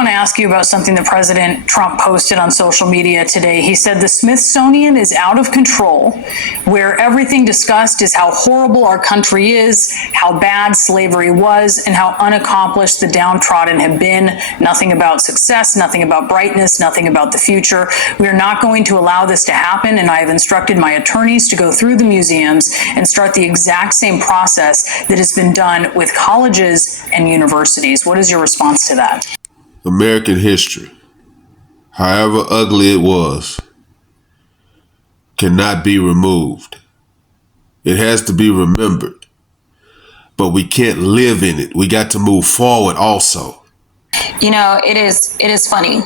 I want to ask you about something that President Trump posted on social media today. He said the Smithsonian is out of control, where everything discussed is how horrible our country is, how bad slavery was, and how unaccomplished the downtrodden have been. Nothing about success, nothing about brightness, nothing about the future. We are not going to allow this to happen, and I have instructed my attorneys to go through the museums and start the exact same process that has been done with colleges and universities. What is your response to that? American history, however ugly it was, cannot be removed. It has to be remembered, but we can't live in it. We got to move forward also. You know, it is funny.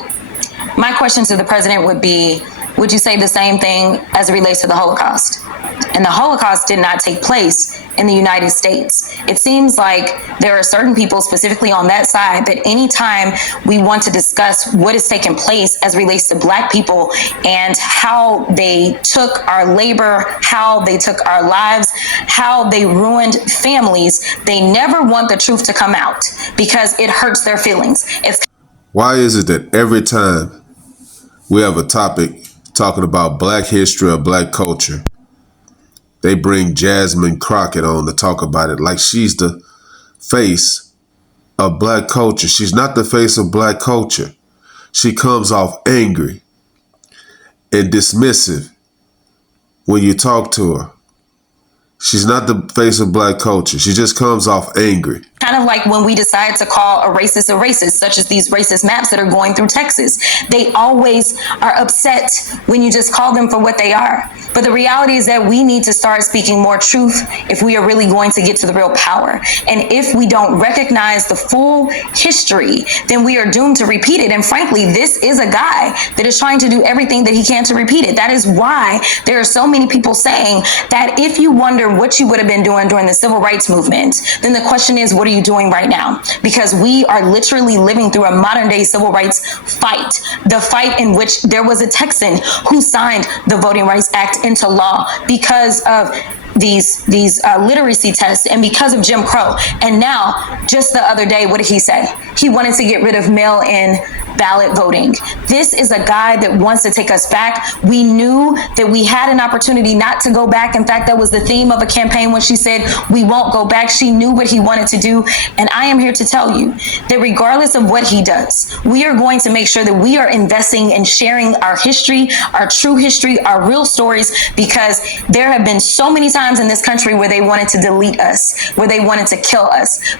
My question to the president would be, would you say the same thing as it relates to the Holocaust? And the Holocaust did not take place in the United States. It seems like there are certain people specifically on that side that anytime we want to discuss what has taken place as relates to Black people and how they took our labor, how they took our lives, how they ruined families, they never want the truth to come out because it hurts their feelings. Why is it that every time we have a topic talking about Black history or Black culture, they bring Jasmine Crockett on to talk about it like she's the face of Black culture? She's not the face of Black culture. She comes off angry and dismissive when you talk to her. She's not the face of Black culture. She just comes off angry. Kind of like when we decide to call a racist, such as these racist maps that are going through Texas. They always are upset when you just call them for what they are. But the reality is that we need to start speaking more truth if we are really going to get to the real power. And if we don't recognize the full history, then we are doomed to repeat it. And frankly, this is a guy that is trying to do everything that he can to repeat it. That is why there are so many people saying that if you wonder what you would have been doing during the civil rights movement, then the question is, what are you doing right now? Because we are literally living through a modern day civil rights fight, the fight in which there was a Texan who signed the Voting Rights Act into law because of these literacy tests and because of Jim Crow. And now, just the other day, what did he say? He wanted to get rid of mail-in ballot voting. This is a guy that wants to take us back. We knew that we had an opportunity not to go back. In fact, that was the theme of a campaign when she said, we won't go back. She knew what he wanted to do. And I am here to tell you that regardless of what he does, we are going to make sure that we are investing in sharing our history, our true history, our real stories, because there have been so many times in this country where they wanted to delete us, where they wanted to kill us.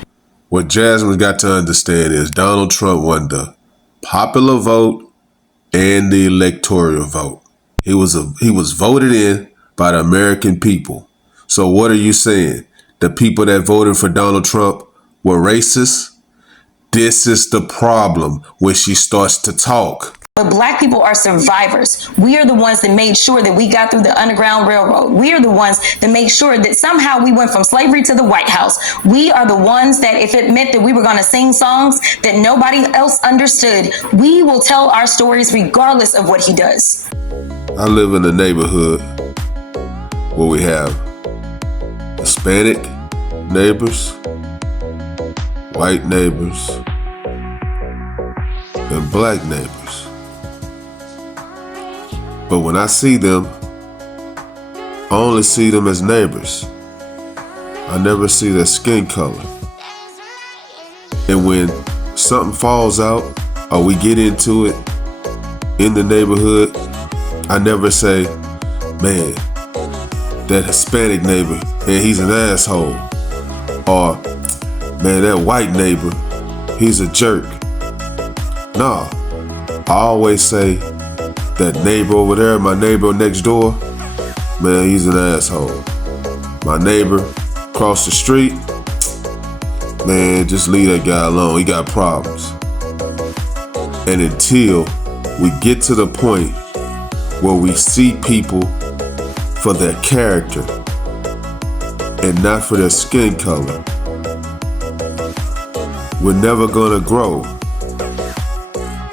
What Jasmine got to understand is Donald Trump won the popular vote and the electoral vote. He was voted in by the American people. So what are you saying? The people that voted for Donald Trump were racist? This is the problem when she starts to talk. But Black people are survivors. We are the ones that made sure that we got through the Underground Railroad. We are the ones that made sure that somehow we went from slavery to the White House. We are the ones that if it meant that we were going to sing songs that nobody else understood, we will tell our stories regardless of what he does. I live in a neighborhood where we have Hispanic neighbors, white neighbors, and Black neighbors. But when I see them, I only see them as neighbors. I never see their skin color. And when something falls out or we get into it in the neighborhood, I never say, man, that Hispanic neighbor, man, he's an asshole. Or, man, that white neighbor, he's a jerk. No, I always say, that neighbor over there, my neighbor next door, man, he's an asshole. My neighbor across the street, man, just leave that guy alone. He got problems. And until we get to the point where we see people for their character and not for their skin color, we're never gonna grow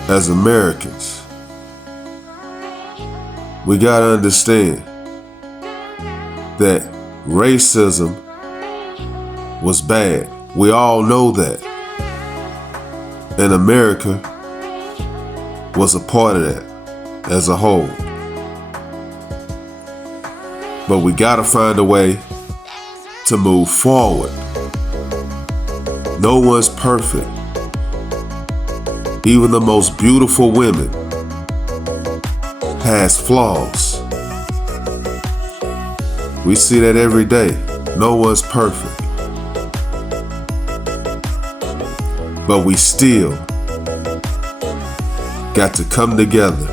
as Americans. We gotta understand that racism was bad. We all know that. And America was a part of that as a whole. But we gotta find a way to move forward. No one's perfect. Even the most beautiful women has flaws. We see that every day. No one's perfect. But we still got to come together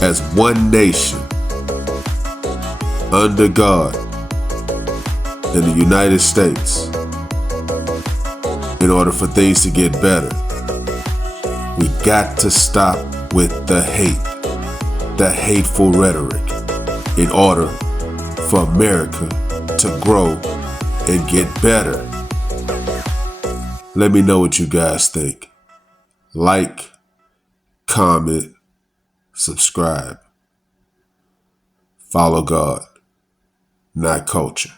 as one nation under God in the United States in order for things to get better. We got to stop with the hate, the hateful rhetoric, in order for America to grow and get better. Let me know what you guys think. Like, comment, subscribe. Follow God, not culture.